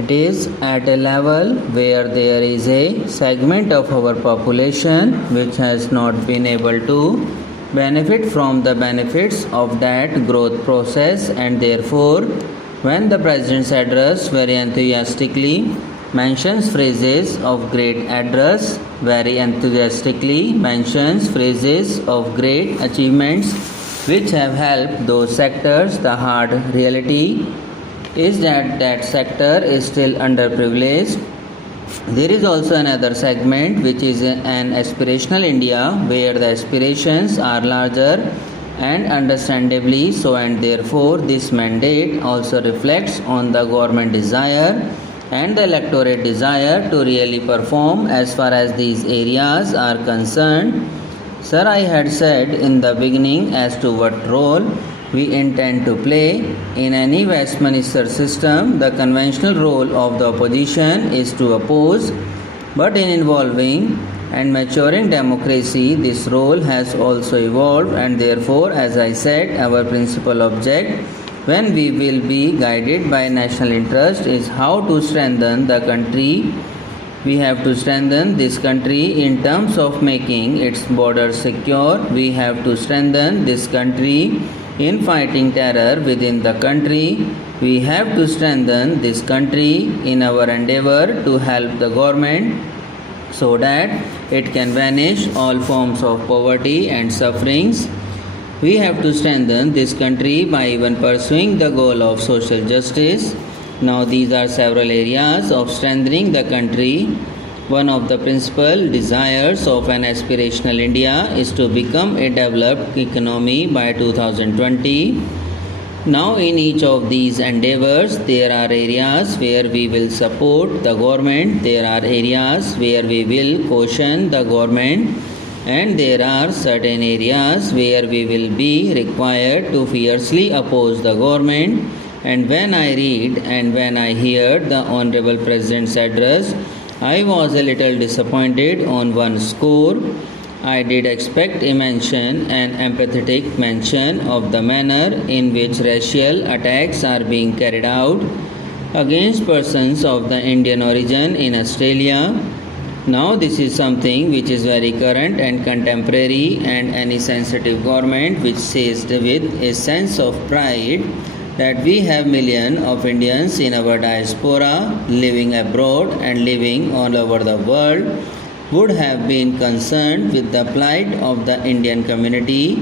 It is at a level where there is a segment of our population which has not been able to benefit from the benefits of that growth process, and therefore when the President's address very enthusiastically mentions phrases of great address, very enthusiastically mentions phrases of great achievements which have helped those sectors, the hard reality is that that sector is still underprivileged. There is also another segment which is an aspirational India where the aspirations are larger and understandably so, and therefore this mandate also reflects on the government desire and the electorate desire to really perform as far as these areas are concerned. Sir, I had said in the beginning as to what role we intend to play in any Westminster system. The conventional role of the opposition is to oppose, but in involving and maturing democracy, this role has also evolved, and therefore, as I said, our principal object when we will be guided by national interest is how to strengthen the country. We have to strengthen this country in terms of making its borders secure. We have to strengthen this country in fighting terror within the country. We have to strengthen this country in our endeavor to help the government so that it can banish all forms of poverty and sufferings. We have to strengthen this country by even pursuing the goal of social justice. Now, these are several areas of strengthening the country. One of the principal desires of an aspirational India is to become a developed economy by 2020. Now, in each of these endeavors, there are areas where we will support the government, there are areas where we will caution the government, and there are certain areas where we will be required to fiercely oppose the government. And when I read and when I heard the Honorable President's address, I was a little disappointed on one score. I did expect a mention, an empathetic mention of the manner in which racial attacks are being carried out against persons of the Indian origin in Australia. Now, this is something which is very current and contemporary, and any sensitive government which says with a sense of pride that we have millions of Indians in our diaspora living abroad and living all over the world would have been concerned with the plight of the Indian community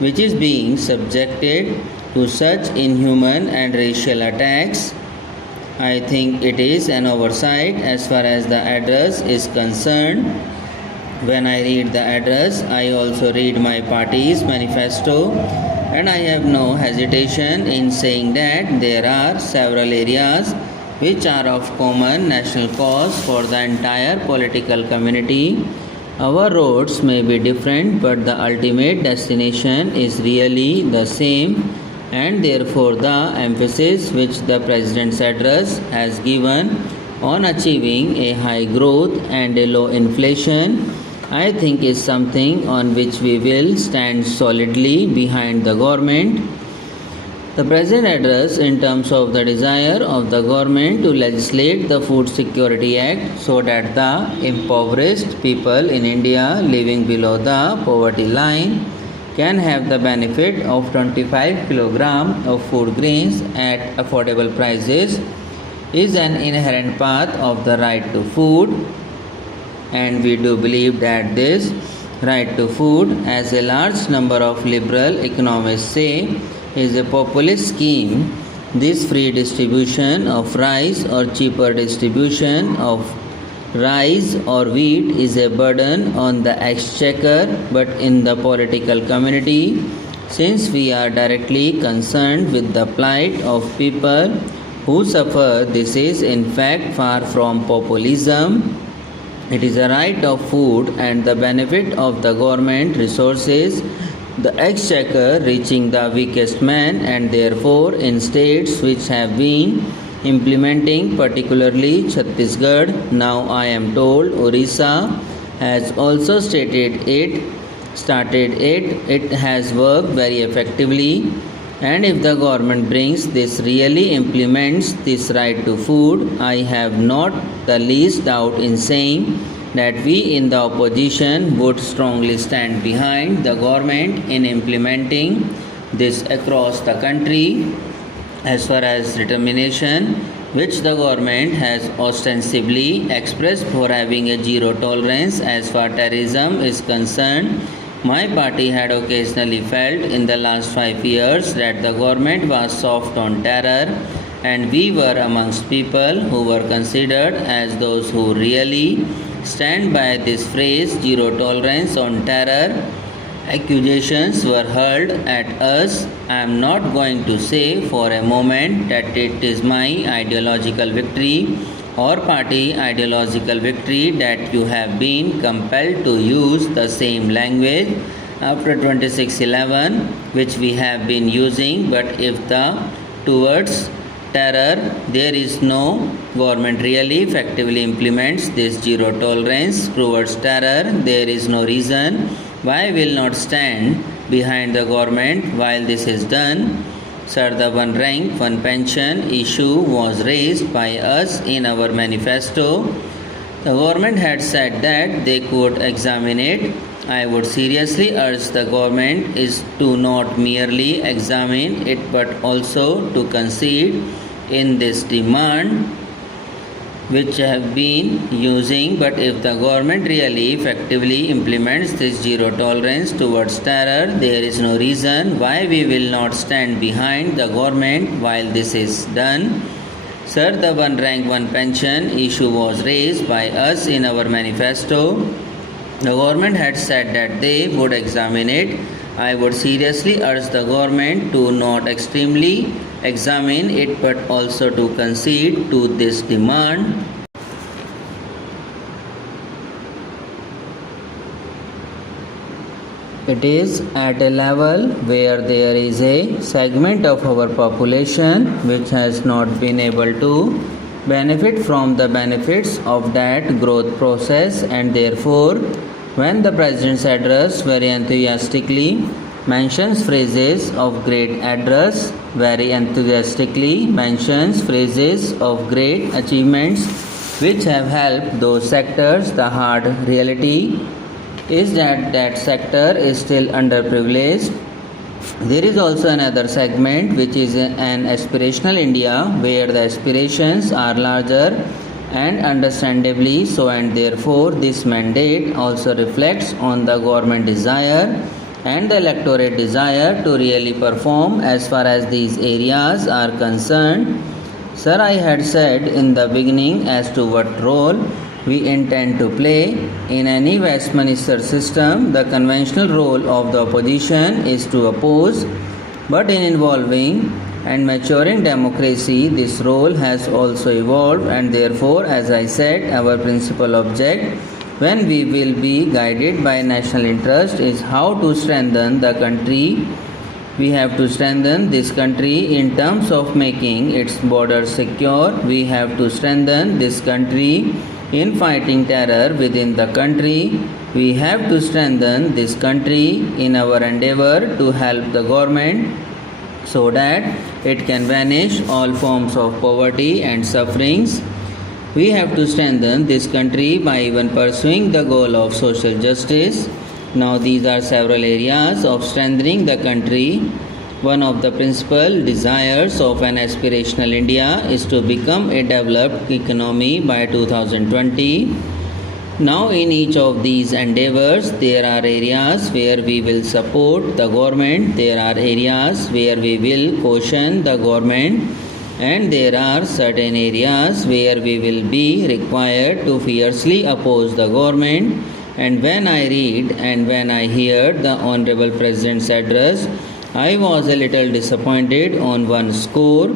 which is being subjected to such inhuman and racial attacks. I think it is an oversight as far as the address is concerned. When I read the address, I also read my party's manifesto, and I have no hesitation in saying that there are several areas which are of common national cause for the entire political community. Our roads may be different, but the ultimate destination is really the same, and therefore the emphasis which the President's address has given on achieving a high growth and a low inflation, I think is something on which we will stand solidly behind the government. The present address in terms of the desire of the government to legislate the Food Security Act so that the impoverished people in India living below the poverty line can have the benefit of 25 kg of food grains at affordable prices is an inherent path of the right to food, and we do believe that this right to food, as a large number of liberal economists say, is a populist scheme. This free distribution of rice or cheaper distribution of rice or wheat is a burden on the exchequer, but in the political community, since we are directly concerned with the plight of people who suffer, this is in fact far from populism. It is a right of food and the benefit of the government resources, the exchequer reaching the weakest man, and therefore in states which have been implementing, particularly Chhattisgarh, now I am told Orissa has also started it has worked very effectively, And if the government brings this really implements this right to food, I have not the least doubt in saying that we in the opposition would strongly stand behind the government in implementing this across the country. As far as determination which the government has ostensibly expressed for having a zero tolerance as far terrorism is concerned, my party had occasionally felt in the last 5 years that the government was soft on terror, and we were amongst people who were considered as those who really stand by this phrase zero tolerance on terror. Accusations were hurled at us. I am not going to say for a moment that it is my ideological victory or party ideological victory that you have been compelled to use the same language after 26/11 which we have been using, but if the towards terror there is no government really effectively implements this zero tolerance towards terror, there is no reason why will not stand behind the government while this is done. Sir, the one rank, one pension issue was raised by us in our manifesto. The government had said that they could examine it. I would seriously urge the government is to not merely examine it but also to concede in this demand which have been using, but if the government really effectively implements this zero tolerance towards terror, there is no reason why we will not stand behind the government while this is done. Sir, the one rank one pension issue was raised by us in our manifesto. The government had said that they would examine it. I would seriously urge the government to not extremely examine it but also to concede to this demand. It is at a level where there is a segment of our population which has not been able to benefit from the benefits of that growth process, and therefore when the President's address very enthusiastically mentions phrases of great address, very enthusiastically mentions phrases of great achievements which have helped those sectors, the hard reality is that that sector is still underprivileged. There is also another segment which is an aspirational India where the aspirations are larger and understandably so, and therefore this mandate also reflects on the government desire and the electorate desire to really perform as far as these areas are concerned. Sir, I had said in the beginning as to what role we intend to play in any Westminster system. The conventional role of the opposition is to oppose, but in involving and maturing democracy, this role has also evolved, and therefore, as I said, our principal object when we will be guided by national interest is how to strengthen the country. We have to strengthen this country in terms of making its borders secure. We have to strengthen this country in fighting terror within the country. We have to strengthen this country in our endeavor to help the government so that it can banish all forms of poverty and sufferings. We have to strengthen this country by even pursuing the goal of social justice. Now, these are several areas of strengthening the country. One of the principal desires of an aspirational India is to become a developed economy by 2020. Now, in each of these endeavors, there are areas where we will support the government, there are areas where we will caution the government, and there are certain areas where we will be required to fiercely oppose the government. And when I read and when I hear the Honorable President's address, I was a little disappointed on one score.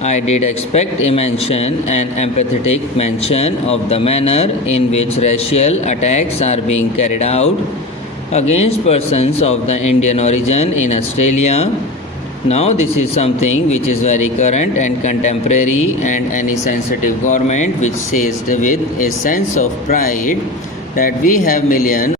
I did expect a mention, an empathetic mention of the manner in which racial attacks are being carried out against persons of the Indian origin in Australia. Now, this is something which is very current and contemporary, and any sensitive government which says with a sense of pride that we have millions